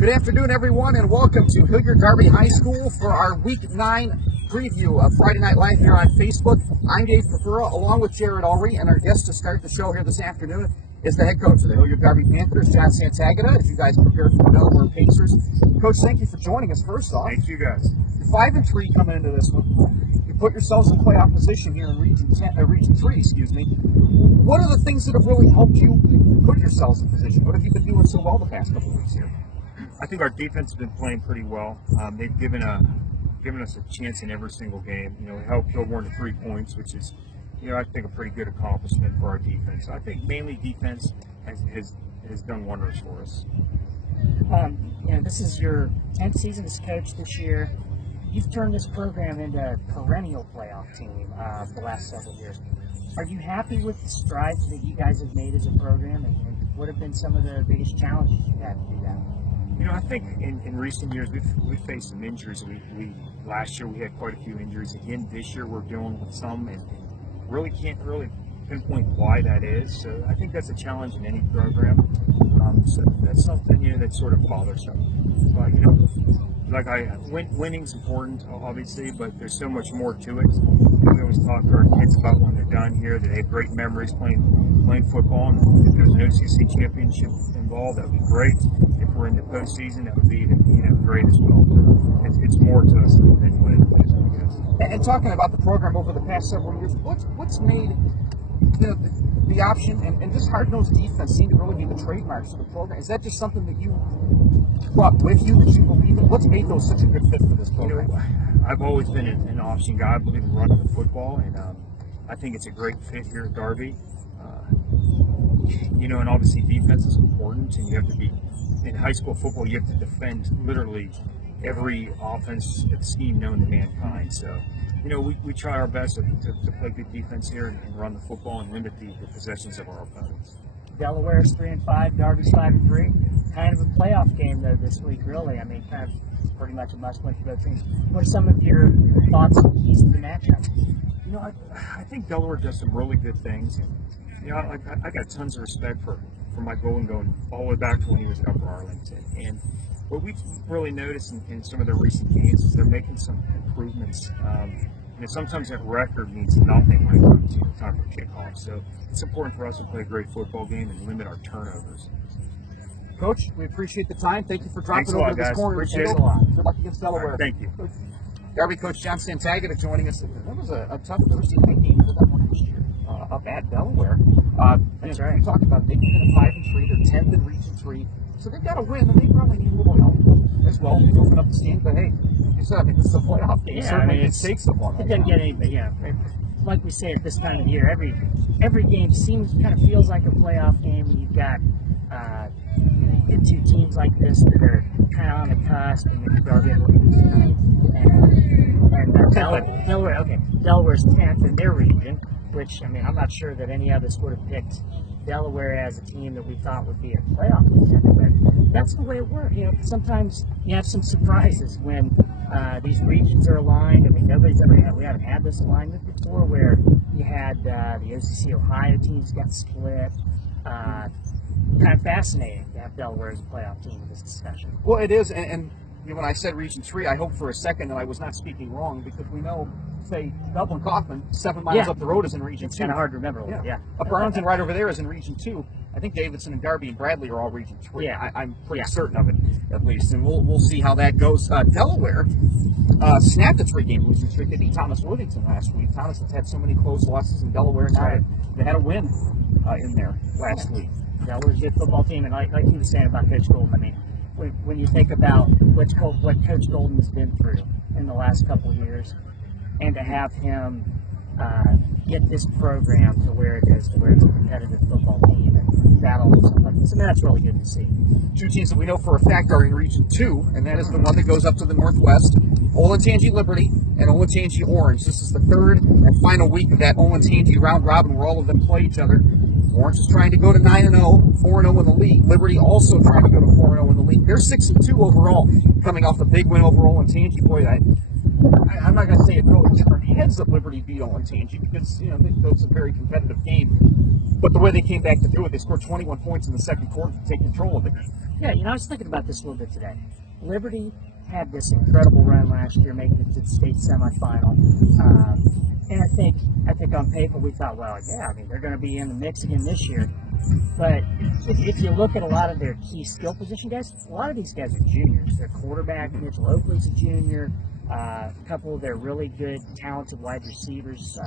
Good afternoon, everyone, and welcome to Hilliard Darby High School for our Week 9 preview of Friday Night Live here on Facebook. I'm Dave Purpura, along with Jarrod, Ulrey, and our guest to start the show here this afternoon is the head coach of the Hilliard Darby Panthers, John Santagata. As you guys prepare for the Delaware Pacers. Coach, thank you for joining us first off. Thank you, guys. 5-3 coming into this one. You put yourselves in playoff position here in Region 3, What are the things that have really helped you put yourselves in position? What have you been doing so well the past couple of weeks here? I think our defense has been playing pretty well. They've given us a chance in every single game. You know, we held Kilbourne to 3 points, which is, I think a pretty good accomplishment for our defense. So I think mainly defense has done wonders for us. This is your 10th season as coach this year. You've turned this program into a perennial playoff team for the last several years. Are you happy with the strides that you guys have made as a program, and what have been some of the biggest challenges you've had to do that? I think in recent years we've faced some injuries. Last year we had quite a few injuries. Again, this year we're dealing with some, and really can't pinpoint why that is. So I think that's a challenge in any program. So that's something that sort of bothersome. But winning's important, obviously, but there's so much more to it. We always talk to our kids about when they're done here that they have great memories playing football, and if there's an OCC championship involved, that would be great. If we're in the postseason, that would be great as well. But it's more to us than winning the baseball, I guess. And talking about the program over the past several years, what's made the option and this hard-nosed defense seem to really be the trademarks of the program? Is that just something that you brought with you, that you believe in? What's made those such a good fit for this program? I've always been an option guy. I believe in running the football, and I think it's a great fit here at Darby. And obviously defense is important, and you have to be in high school football. You have to defend literally every offense scheme known to mankind. So, we try our best to play good defense here and run the football and limit the possessions of our opponents. Delaware's 3-5, Darby's 5-3. Kind of a playoff game though this week, really. I mean, kind of pretty much a must-win for both teams. What are some of your thoughts and keys to the matchup? I think Delaware does some really good things. I got tons of respect for Mike Golden going all the way back to when he was at Upper Arlington. And what we've really noticed in some of their recent games is they're making some improvements. Sometimes that record means nothing when it comes to time for kickoff. So it's important for us to play a great football game and limit our turnovers. Coach, we appreciate the time. Thank you for dropping Thanks over lot, to this guys. corner. Appreciate it a lot. Good luck against Delaware. Right, thank you. Darby coach John Santagata joining us. That was a tough Thursday night game for them last year up at Delaware. That's right. We talked about they came in at 5-3. They're 10th in Region 3. So they've got to win, and they probably need a little help as well to open up the stand. But hey, you said, this is a playoff game. Certainly it takes them one. It doesn't get any, like we say at this time of year, every game kind of feels like a playoff game when you've got you get two teams like this that are kind of on the cusp, and then Darby and Delaware's 10th in their region, which, I'm not sure that any of us would have picked Delaware as a team that we thought would be a playoff contender, but that's the way it works. Sometimes you have some surprises when these regions are aligned. We haven't had this alignment before where you had the OCC Ohio teams got split. Kind of fascinating to have Delaware as a playoff team in this discussion. Well, it is, and when I said Region 3, I hope for a second that I was not speaking wrong, because we know, say, Dublin-Kaufman, 7 miles up the road, is in Region 2. It's kind of hard to remember. Upper Arlington right over there is in Region 2. I think Davidson and Darby and Bradley are all Region 3. I'm pretty certain of it, at least, and we'll see how that goes. Delaware snapped a 3-game losing streak. They beat Thomas Worthington last week. Thomas has had so many close losses in Delaware now. They had a win in there last week. Delaware's a good football team, and like you were saying about Coach Golden, when you think about what Coach Golden's been through in the last couple of years, and to have him get this program to where it is, to where it's a competitive football team and battle like this, that's really good to see. Two teams that we know for a fact are in Region 2, and that is the one that goes up to the northwest, Olentangy Liberty and Olentangy Orange. This is the third and final week of that Olentangy round robin where all of them play each other. Orange is trying to go to 9-0, 4-0 in the league. Liberty also trying to go to 4-0 in the league. They're 6-2 overall, coming off the big win over Olentangy. Boy, I'm not going to say it really turned heads that Liberty beat Olentangy, because it was a very competitive game. But the way they came back to do it, they scored 21 points in the second quarter to take control of the game. Yeah, I was thinking about this a little bit today. Liberty had this incredible run last year, making it to the state semifinal. And I think on paper we thought, well, yeah, they're going to be in the mix again this year. But if you look at a lot of their key skill position guys, a lot of these guys are juniors. Their quarterback, Mitchell Oakley's a junior. A couple of their really good, talented wide receivers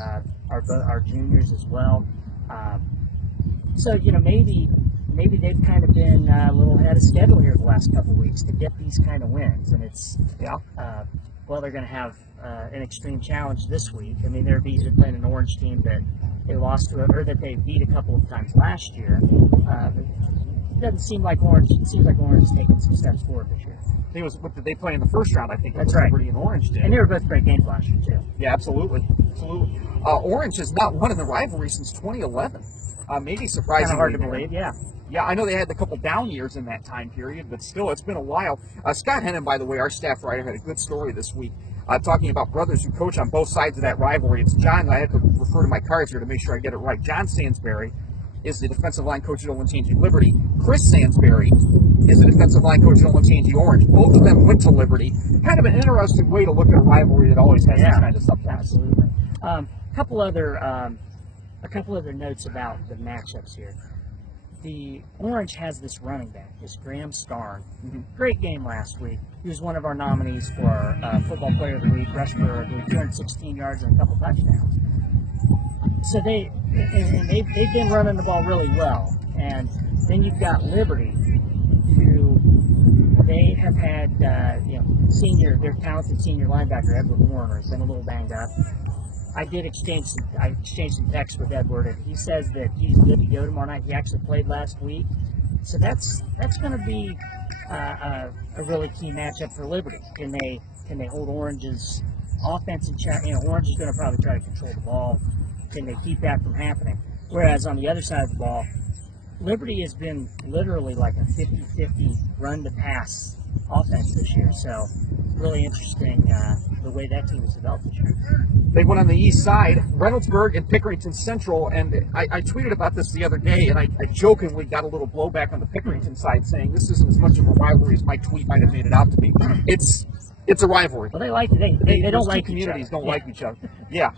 are juniors as well. So maybe they've kind of been a little ahead of schedule here the last couple of weeks to get these kind of wins, and it's they're going to have an extreme challenge this week. They're playing an Orange team that they lost to, or that they beat a couple of times last year. It doesn't seem like Orange. It seems like Orange is taking some steps forward this year. I think what did they play in the first round? I think That's right. Liberty and Orange did. And they were both great games last year too. Yeah, absolutely. Orange has not won in the rivalry since 2011. Maybe surprisingly. Kind of hard to believe, yeah. Yeah, I know they had a couple down years in that time period, but still, it's been a while. Scott Hennon, by the way, our staff writer, had a good story this week talking about brothers who coach on both sides of that rivalry. It's John. I have to refer to my cards here to make sure I get it right. John Sansbury is the defensive line coach at Olentangy Liberty. Chris Sansbury is the defensive line coach at Olentangy Orange. Both of them went to Liberty. Kind of an interesting way to look at a rivalry that always has this kind of stuff. Absolutely. A couple other notes about the matchups here. The Orange has this running back, this Graham Starn. Great game last week. He was one of our nominees for our Football Player of the Week. Rushed for 216 yards and a couple touchdowns. So they've been running the ball really well. And then you've got Liberty, who they have had their talented senior linebacker Edward Warner has been a little banged up. I exchanged some texts with Edward, and he says that he's good to go tomorrow night. He actually played last week, so that's going to be a really key matchup for Liberty. Can they hold Orange's offense in check? Orange is going to probably try to control the ball. Can they keep that from happening? Whereas on the other side of the ball, Liberty has been literally like a 50-50 run-to-pass offense this year. So really interesting the way that team has developed this year. They went on the east side, Reynoldsburg and Pickerington Central, and I tweeted about this the other day, and I jokingly got a little blowback on the Pickerington side saying this isn't as much of a rivalry as my tweet might have made it out to be. It's a rivalry. Well, they don't like communities don't like each other. Yeah,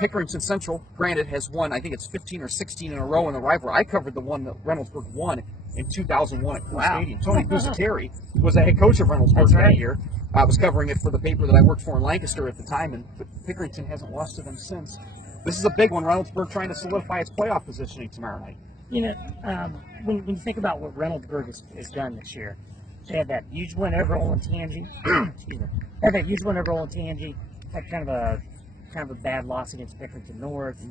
Pickerington Central, granted, has won, I think it's 15 or 16 in a row in the rivalry. I covered the one that Reynoldsburg won in 2001 at Cool Stadium. Tony Pusateri was the head coach of Reynoldsburg that year. I was covering it for the paper that I worked for in Lancaster at the time, and Pickerington hasn't lost to them since. This is a big one. Reynoldsburg trying to solidify its playoff positioning tomorrow night. When you think about what Reynoldsburg has done this year, they had that huge win over Olentangy. Excuse me. They had that huge win over Olentangy. Had kind of a bad loss against Pickerington North.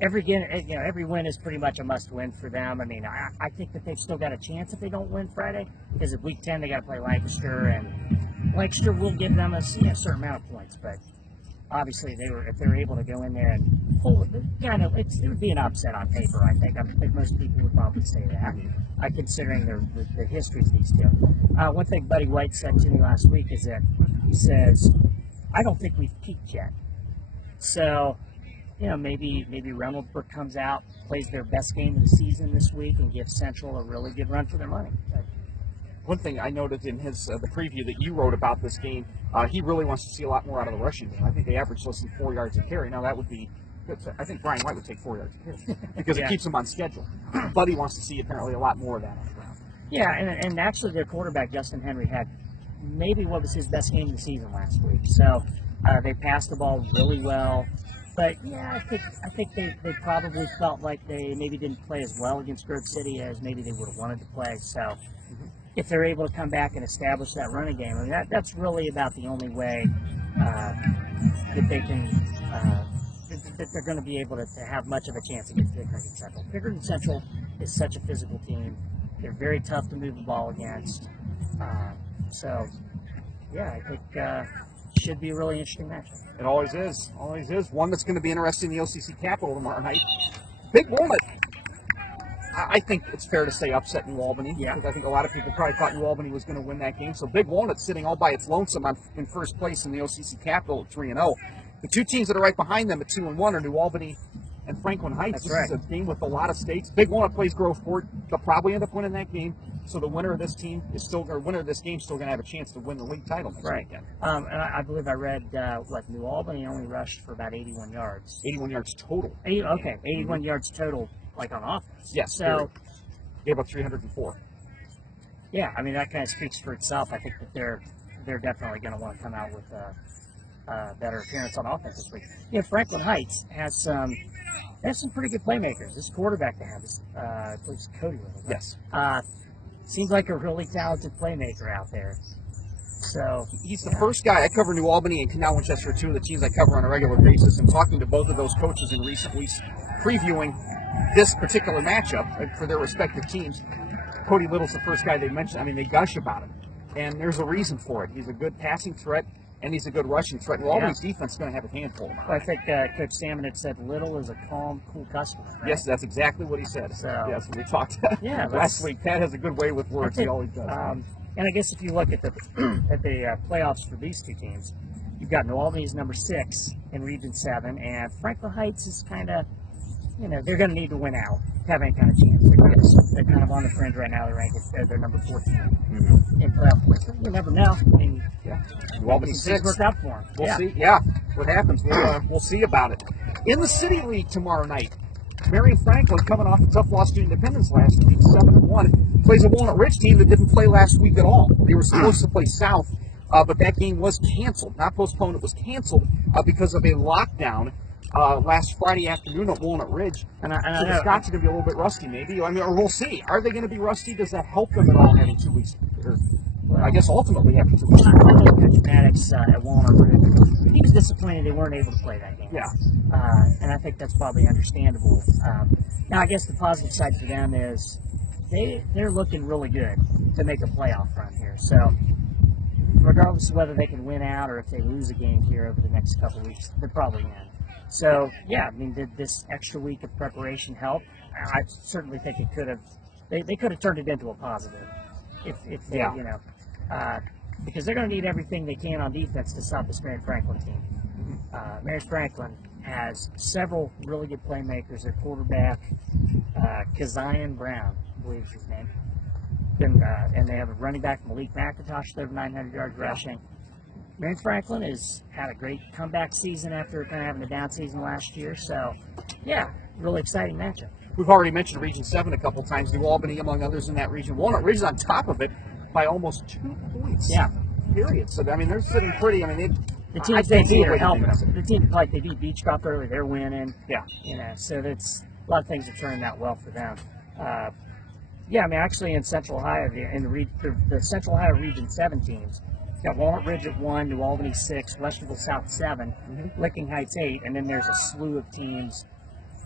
Every win is pretty much a must-win for them. I think that they've still got a chance if they don't win Friday, because at Week 10 they got to play Lancaster, and Lancaster will give them a certain amount of points. But obviously, if they were able to go in there and pull it, it would be an upset on paper. I think most people would probably say that, considering the history of these two. One thing Buddy White said to me last week is that he says, "I don't think we've peaked yet." So, maybe Reynoldsburg comes out, plays their best game of the season this week, and gives Central a really good run for their money. One thing I noted in his the preview that you wrote about this game, he really wants to see a lot more out of the rushing game. I think they average less than 4 yards a carry. Now that would be good. I think Brian White would take 4 yards a carry because it keeps him on schedule. Buddy wants to see apparently a lot more of that on the ground. Yeah, and actually their quarterback Justin Henry had maybe what was his best game of the season last week. So they passed the ball really well. But yeah, I think they probably felt like they maybe didn't play as well against Grove City as maybe they would have wanted to play. So if they're able to come back and establish that running game, that's really about the only way that they can that they're going to be able to have much of a chance against Pickerington Central. Pickerington Central is such a physical team. They're very tough to move the ball against. So yeah, I think should be a really interesting matchup. It always is. Always is. One that's going to be interesting in the OCC Capitol tomorrow night. Big Walnut. I think it's fair to say upset New Albany. Yeah. Because I think a lot of people probably thought New Albany was going to win that game. So Big Walnut sitting all by its lonesome in first place in the OCC Capitol at 3-0. The two teams that are right behind them at 2-1 are New Albany and Franklin Heights. This is a game with a lot of stakes. Big Walnut plays Groveport. They'll probably end up winning that game. So the winner of this team is still, or winner of this game is still going to have a chance to win the league title next weekend. And I believe I read New Albany only rushed for about 81 yards. 81 yards total. 81 yards total, like on offense. Yes. So gave up 304. Yeah, I mean that kind of speaks for itself. I think that they're definitely going to want to come out with a better appearance on offense this week. Franklin Heights has some pretty good playmakers. This quarterback they have is I believe it's Cody. Yes. Seems like a really talented playmaker out there. So he's the first guy. I cover New Albany and Canal Winchester, two of the teams I cover on a regular basis, and talking to both of those coaches in recent weeks, previewing this particular matchup for their respective teams. Cody Little's the first guy they mentioned. I mean, they gush about him, and there's a reason for it. He's a good passing threat, and he's a good rushing threat. New Albany's defense is going to have a handful of them. I think Coach Salmon had said Little is a calm, cool customer. Right? Yes, that's exactly what he said. So, yes, we talked last week. Pat has a good way with words. He always does. And I guess if you look at the playoffs for these two teams, you've got New Albany's number 6 in Region 7, and Franklin Heights is kind of, they're going to need to win out to have any kind of chance. They're kind of on the fringe right now. They're ranked they're number 14 in playoff play. You never know. I mean, New Albany's 6 worked out for them. We'll see. What happens? We'll see about it. In the City League tomorrow night, Marion Franklin, coming off a tough loss to Independence last week, 7-1, plays a Walnut Ridge team that didn't play last week at all. They were supposed to play South, but that game was canceled. Not postponed, it was canceled because of a lockdown last Friday afternoon at Walnut Ridge. So the Scots are going to be a little bit rusty, maybe. I mean, or we'll see. Are they going to be rusty? Does that help them at all having 2 weeks? I guess ultimately after 2 weeks. I know Coach Maddox at Walnut Ridge, he was disappointed they weren't able to play that game. Yeah. And I think that's probably understandable. Now, I guess the positive side for them is they're looking really good to make a playoff run here. So regardless of whether they can win out or if they lose a game here over the next couple of weeks, they're probably in. So, I mean, did this extra week of preparation help? I certainly think it could have. They could have turned it into a positive if they, because they're going to need everything they can on defense to stop this Marion Franklin team. Marion Franklin has several really good playmakers. Their quarterback, Keziah Brown, I believe is his name. And they have a running back, Malik McIntosh, over 900 yards rushing. Marion Franklin has had a great comeback season after kind of having a down season last year. So, really exciting matchup. We've already mentioned Region 7 a couple times. New Albany, among others, in that region. Walnut Ridge is on top of it by almost 2 points. Yeah. Period. So, I mean, they're sitting pretty. I mean, the teams they beat are helping them. The team, like they beat Beechcroft early, they're winning. Yeah. So that's a lot of things are turning out well for them. I mean, actually in Central Ohio, in the Central Ohio Region 7 teams, got Walnut Ridge at 1, New Albany 6, Westerville South 7, Licking Heights 8, and then there's a slew of teams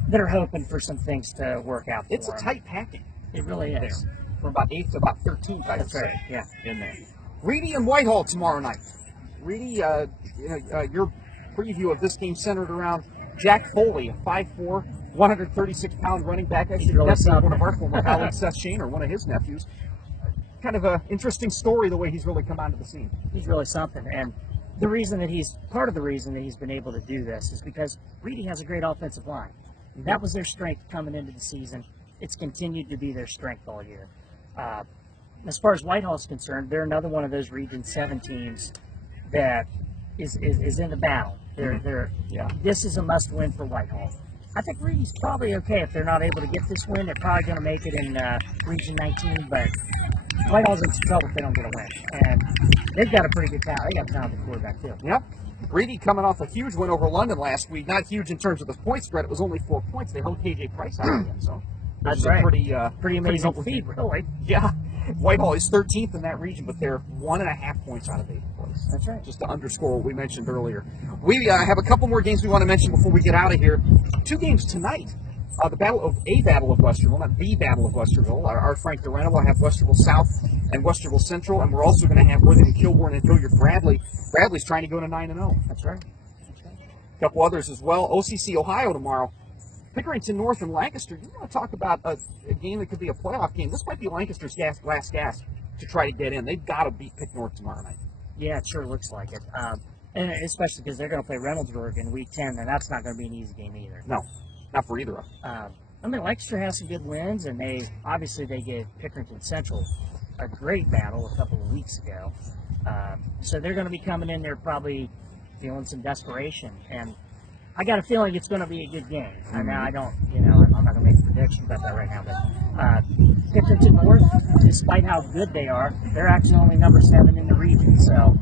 that are hoping for some things to work out for It's them. a tight packing. It really is. There. From about 8th to about 13th, I would say. Yeah. In there. Reedy and Whitehall tomorrow night. Reedy, your preview of this game centered around Jack Foley, a 5'4", 136-pound running back. Actually, one of our former colleagues, Seth Shaner, one of his nephews. Kind of an interesting story, the way he's really come onto the scene. He's really something, and part of the reason that he's been able to do this is because Reedy has a great offensive line. That was their strength coming into the season. It's continued to be their strength all year. As far as Whitehall is concerned, they're another one of those Region 7 teams that is in the battle. This is a must-win for Whitehall. I think Reedy's probably okay if they're not able to get this win. They're probably going to make it in Region 19, but Whitehall's in trouble if they don't get a win. And they've got a pretty good talent. They got a talented quarterback, too. Yep. Reedy coming off a huge win over London last week. Not huge in terms of the point spread. It was only 4 points. They held KJ Price out again, so that's right. Pretty amazing feat, really. Yeah. Whitehall is 13th in that region, but they're 1.5 points out of 8th place. That's right. Just to underscore what we mentioned earlier. We have a couple more games we want to mention before we get out of here. 2 games tonight. The Battle of Westerville, not the Battle of Westerville. Our Frank Dorena will have Westerville South and Westerville Central, and we're also going to have Worthington Kilbourne and Hilliard Bradley. Bradley's trying to go to 9-0. That's right. A couple others as well. OCC Ohio tomorrow. Pickerington North and Lancaster. You want to talk about a game that could be a playoff game? This might be Lancaster's last gasp to try to get in. They've got to beat Pick North tomorrow night. Yeah, it sure looks like it. And especially because they're going to play Reynoldsburg in Week 10, and that's not going to be an easy game either. No, not for either of them. I mean, Lancaster has some good wins, and they gave Pickerington Central a great battle a couple of weeks ago. So they're going to be coming in there probably feeling some desperation, and I got a feeling it's going to be a good game. I mean, I'm not going to make a prediction about that right now, but Pickerington North, despite how good they are, they're actually only number 7 in the region, so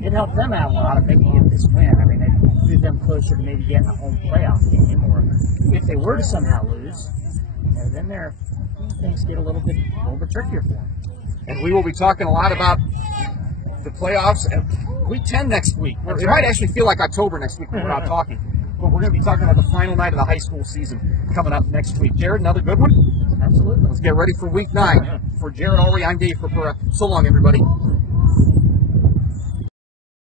it helped them out a lot if they can get this win. I mean, it moved them closer to maybe getting a home playoff game, or if they were to somehow lose, then things get a little bit trickier for them. And we will be talking a lot about the playoffs at week 10 next week. It might actually feel like October next week when we're out talking. But we're going to be talking about the final night of the high school season coming up next week. Jarrod, another good one? Absolutely. Let's get ready for week 9. For Jarrod, Ulrey, I'm Dave Purpura. So long, everybody.